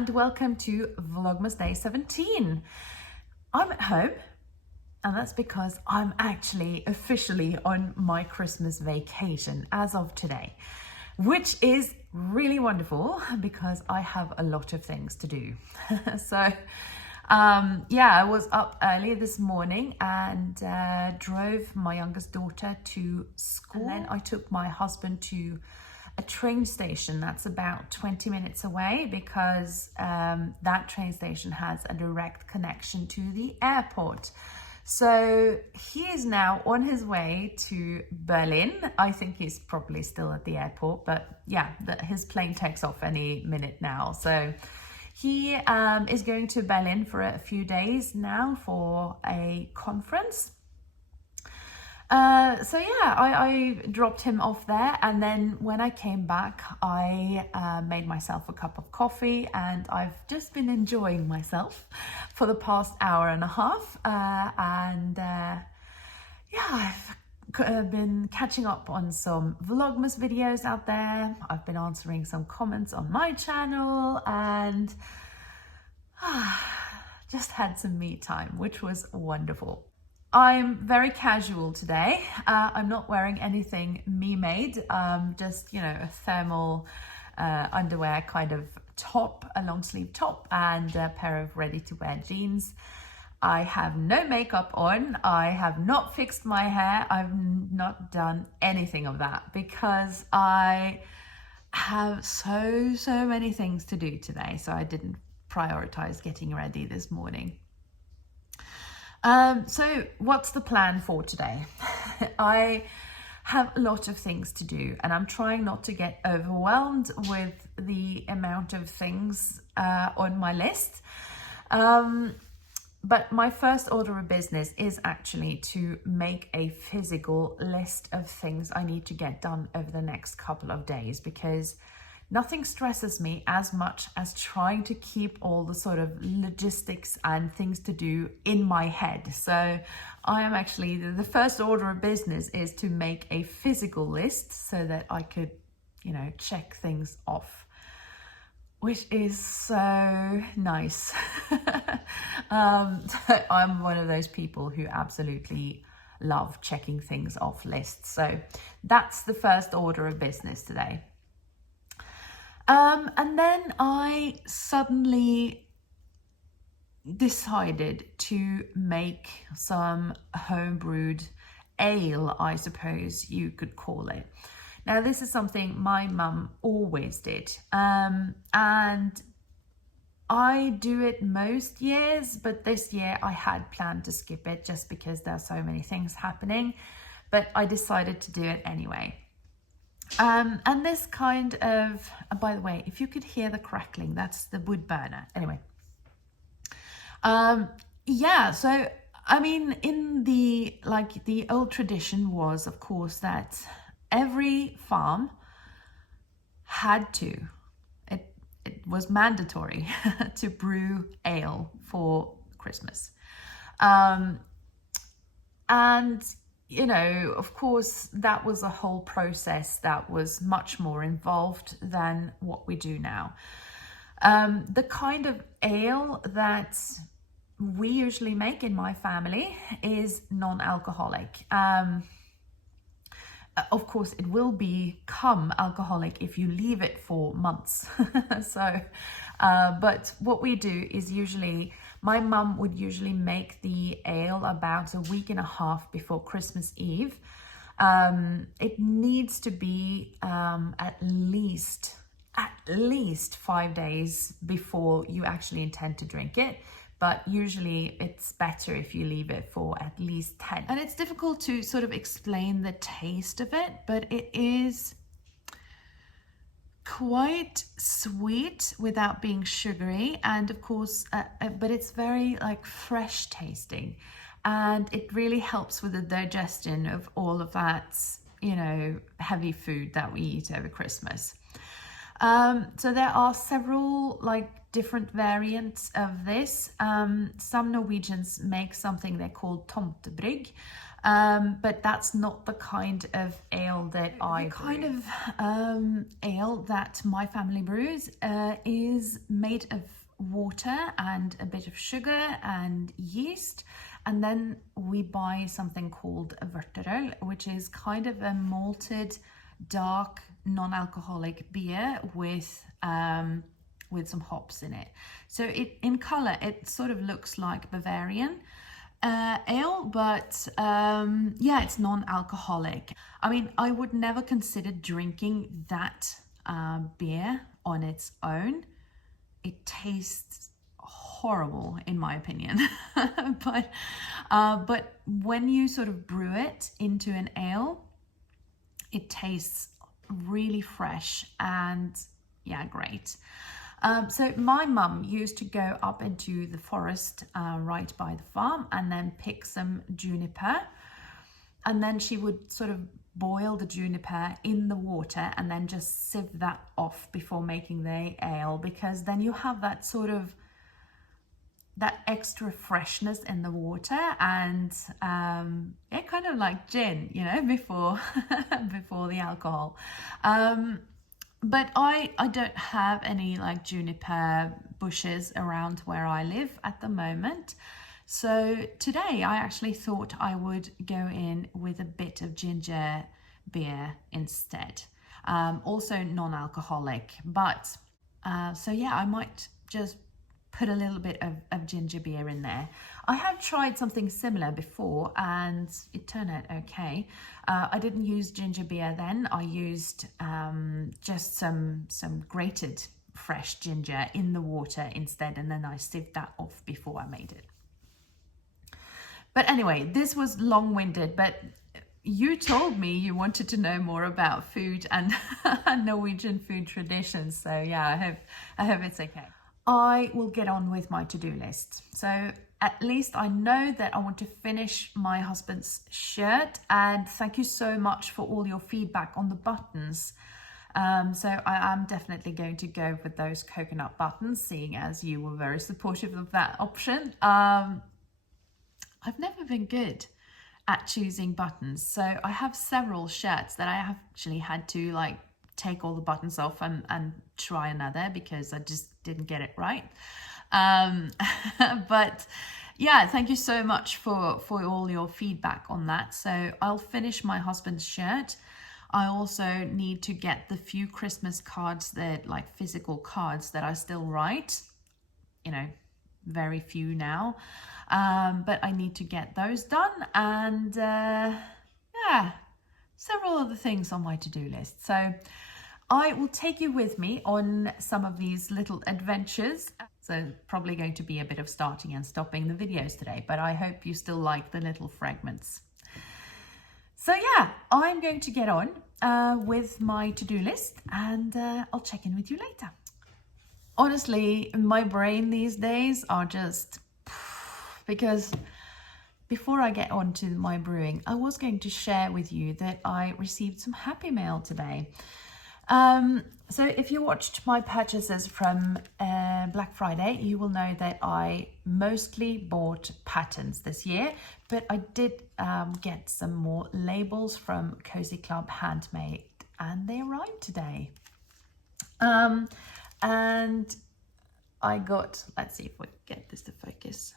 and welcome to Vlogmas Day 17. I'm at home, and that's because I'm actually officially on my Christmas vacation as of today, which is really wonderful because I have a lot of things to do. I was up early this morning and drove my youngest daughter to school. And then I took my husband to a train station that's about 20 minutes away because that train station has a direct connection to the airport. So he is now on his way to Berlin. I think he's probably still at the airport, but yeah, his plane takes off any minute now. So he is going to Berlin for a few days now for a conference. I dropped him off there, and then when I came back, I made myself a cup of coffee, and I've just been enjoying myself for the past hour and a half. I've been catching up on some Vlogmas videos out there. I've been answering some comments on my channel, and just had some me time, which was wonderful. I'm very casual today. I'm not wearing anything me-made, just, a thermal underwear kind of top, a long sleeve top, and a pair of ready-to-wear jeans. I have no makeup on. I have not fixed my hair. I've not done anything of that because I have so many things to do today. So I didn't prioritize getting ready this morning. So what's the plan for today? I have a lot of things to do, and I'm trying not to get overwhelmed with the amount of things on my list. But my first order of business is actually to make a physical list of things I need to get done over the next couple of days, because nothing stresses me as much as trying to keep all the sort of logistics and things to do in my head. So I am actually, the first order of business is to make a physical list so that I could, check things off, which is so nice. I'm one of those people who absolutely love checking things off lists. So that's the first order of business today. And then I suddenly decided to make some home brewed ale, I suppose you could call it. Now, this is something my mum always did. And I do it most years, but this year I had planned to skip it just because there are so many things happening. But I decided to do it anyway. And this kind of, by the way, if you could hear the crackling, that's the wood burner. Anyway, in the old tradition was, of course, that every farm had to, it was mandatory to brew ale for Christmas. Of course, that was a whole process that was much more involved than what we do now. The kind of ale that we usually make in my family is non-alcoholic. Of course, it will become alcoholic if you leave it for months. But what we do is usually, my mum would usually make the ale about a week and a half before Christmas Eve. It needs to be at least 5 days before you actually intend to drink it. But usually it's better if you leave it for at least 10. And it's difficult to sort of explain the taste of it, but it is quite sweet without being sugary. And of course, but it's very fresh tasting. And it really helps with the digestion of all of that, heavy food that we eat over Christmas. So there are several like different variants of this. Some Norwegians make something they call tomtebrygg, but that's not the kind of ale that I brew. The kind of ale that my family brews is made of water and a bit of sugar and yeast, and then we buy something called a vørterøl, which is kind of a malted dark non-alcoholic beer with some hops in it. So in color it sort of looks like Bavarian ale, but yeah, it's non-alcoholic. I mean, I would never consider drinking that beer on its own. It tastes horrible in my opinion. But when you sort of brew it into an ale, it tastes really fresh and yeah, great. So my mum used to go up into the forest right by the farm and then pick some juniper, and then she would sort of boil the juniper in the water and then just sieve that off before making the ale, because then you have that sort of that extra freshness in the water, and yeah, kind of like gin, you know, before before the alcohol. But I don't have any like juniper bushes around where I live at the moment. So today I actually thought I would go in with a bit of ginger beer instead. Also non-alcoholic, but so yeah, I might just put a little bit of ginger beer in there. I have tried something similar before and it turned out okay. I didn't use ginger beer then. I used just some grated fresh ginger in the water instead, and then I sieved that off before I made it. But anyway, this was long-winded, but you told me you wanted to know more about food and Norwegian food traditions. So yeah, I hope it's okay. I will get on with my to-do list. So at least I know that I want to finish my husband's shirt, and thank you so much for all your feedback on the buttons. So I am definitely going to go with those coconut buttons, seeing as you were very supportive of that option. I've never been good at choosing buttons, so I have several shirts that I have actually had to like take all the buttons off and try another because I just didn't get it right. But yeah, thank you so much for all your feedback on that. So I'll finish my husband's shirt. I also need to get the few Christmas cards, that like physical cards that I still write, you know, very few now. But I need to get those done, and yeah, several other things on my to-do list. So I will take you with me on some of these little adventures. So probably going to be a bit of starting and stopping the videos today, but I hope you still like the little fragments. So yeah, I'm going to get on with my to-do list, and I'll check in with you later. Honestly, my brain these days are just, because before I get on to my brewing, I was going to share with you that I received some happy mail today. So if you watched my purchases from Black Friday, you will know that I mostly bought patterns this year, but I did get some more labels from Cozy Club Handmade, and they arrived today. And I got, let's see if we get this to focus.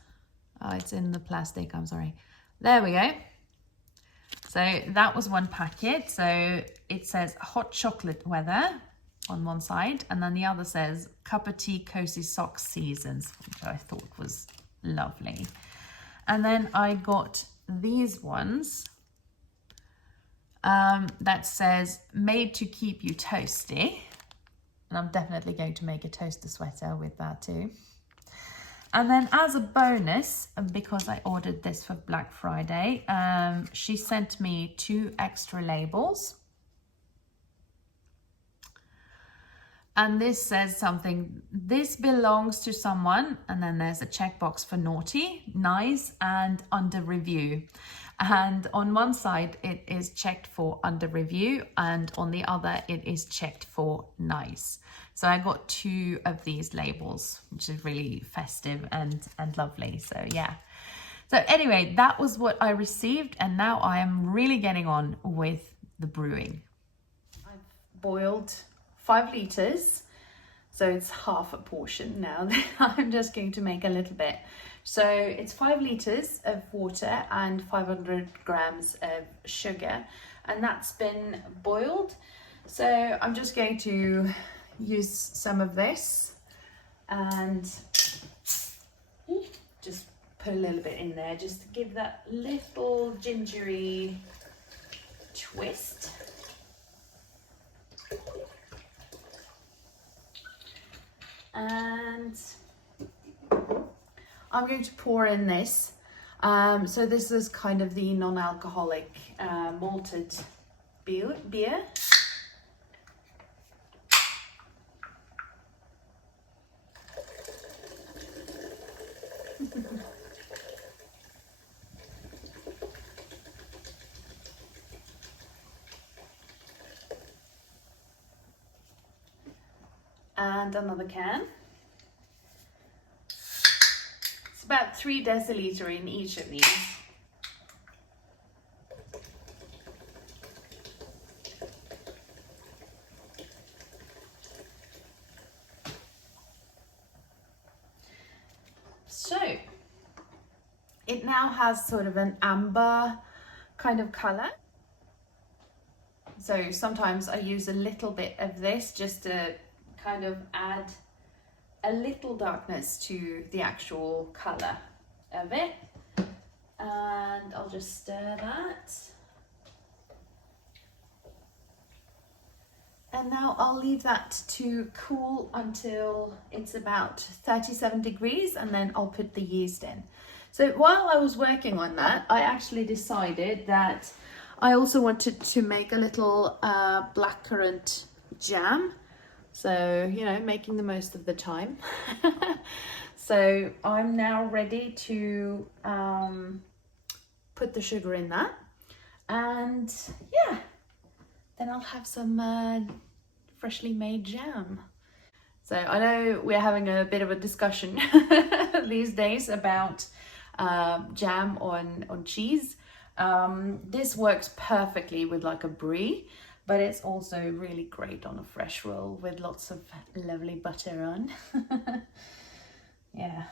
Oh, it's in the plastic, I'm sorry. There we go. So that was one packet. So it says hot chocolate weather on one side, and then the other says cup of tea cozy sock seasons, which I thought was lovely. And then I got these ones that says made to keep you toasty. And I'm definitely going to make a toaster sweater with that too. And then as a bonus, because I ordered this for Black Friday, she sent me 2 extra labels. And this says something, this belongs to someone, and then there's a checkbox for naughty, nice, and under review. And on one side it is checked for under review, and on the other it is checked for nice. So I got 2 of these labels, which is really festive and lovely. So yeah. So anyway, that was what I received, and now I am really getting on with the brewing. I've boiled 5 liters, so it's half a portion now. I'm just going to make a little bit. So it's 5 liters of water and 500 grams of sugar, and that's been boiled. So I'm just going to use some of this and just put a little bit in there just to give that little gingery twist. And I'm going to pour in this. So this is kind of the non-alcoholic malted beer. And another can. It's about 3 deciliter in each of these. So it now has sort of an amber kind of color. So sometimes I use a little bit of this just to kind of add a little darkness to the actual color of it. And I'll just stir that. And now I'll leave that to cool until it's about 37 degrees, and then I'll put the yeast in. So while I was working on that, I actually decided that I also wanted to make a little blackcurrant jam. So, you know, making the most of the time. So I'm now ready to put the sugar in that. And yeah, then I'll have some freshly made jam. So I know we're having a bit of a discussion these days about jam on cheese. This works perfectly with like a brie, but it's also really great on a fresh roll with lots of lovely butter on. Yeah,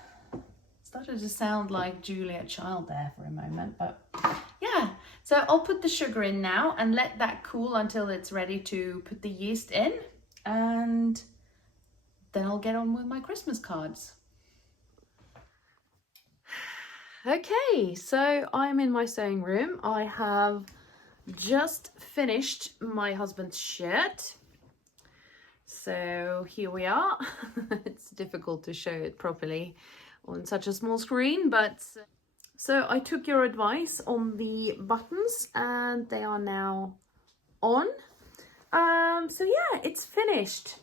started to sound like Julia Child there for a moment, but yeah. So I'll put the sugar in now and let that cool until it's ready to put the yeast in, and then I'll get on with my Christmas cards. Okay, so I'm in my sewing room. I have just finished my husband's shirt. So here we are. It's difficult to show it properly on such a small screen, but so I took your advice on the buttons and they are now on. So yeah, it's finished.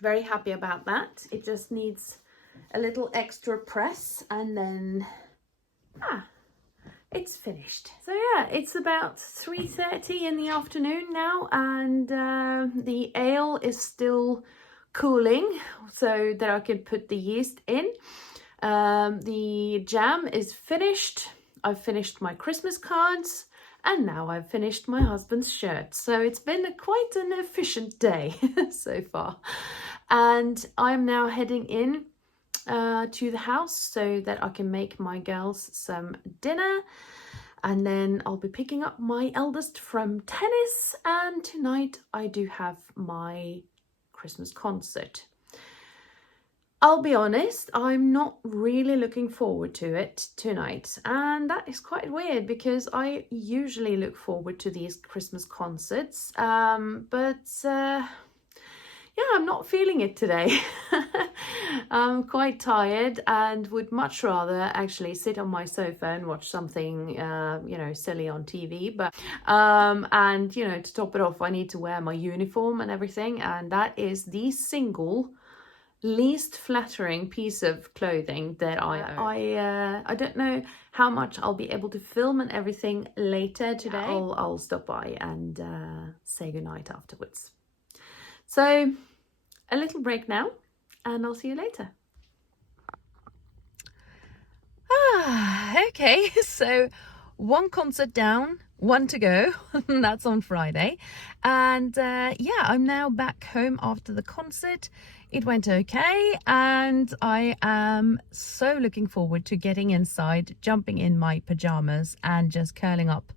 Very happy about that. It just needs a little extra press and then it's finished. So yeah, it's about 3:30 in the afternoon now, and the ale is still cooling so that I could put the yeast in. The jam is finished. I've finished my Christmas cards, and now I've finished my husband's shirt. So it's been quite an efficient day so far. And I'm now heading in to the house so that I can make my girls some dinner, and then I'll be picking up my eldest from tennis, and tonight I do have my Christmas concert. I'll be honest, I'm not really looking forward to it tonight, and that is quite weird because I usually look forward to these Christmas concerts, but yeah, I'm not feeling it today. I'm quite tired and would much rather actually sit on my sofa and watch something, you know, silly on TV. But, and, you know, to top it off, I need to wear my uniform and everything. And that is the single least flattering piece of clothing that I don't know how much I'll be able to film and everything later today. I'll stop by and say goodnight afterwards. So a little break now, and I'll see you later. Okay, so one concert down, one to go. That's on Friday. And yeah, I'm now back home after the concert. It went okay, and I am so looking forward to getting inside, jumping in my pajamas and just curling up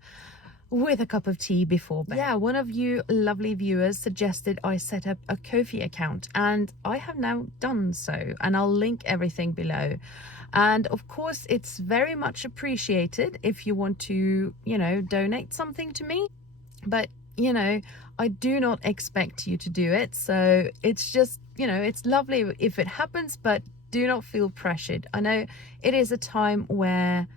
with a cup of tea before bed. Yeah, one of you lovely viewers suggested I set up a Ko-fi account, and I have now done so, and I'll link everything below. And of course, it's very much appreciated if you want to, you know, donate something to me. But, you know, I do not expect you to do it. So it's just, you know, it's lovely if it happens, but do not feel pressured. I know it is a time where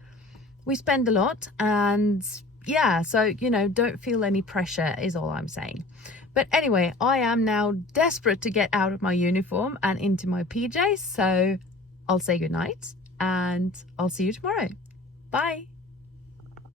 we spend a lot, and yeah, so, you know, don't feel any pressure is all I'm saying. But anyway, I am now desperate to get out of my uniform and into my PJs. So I'll say goodnight, and I'll see you tomorrow. Bye.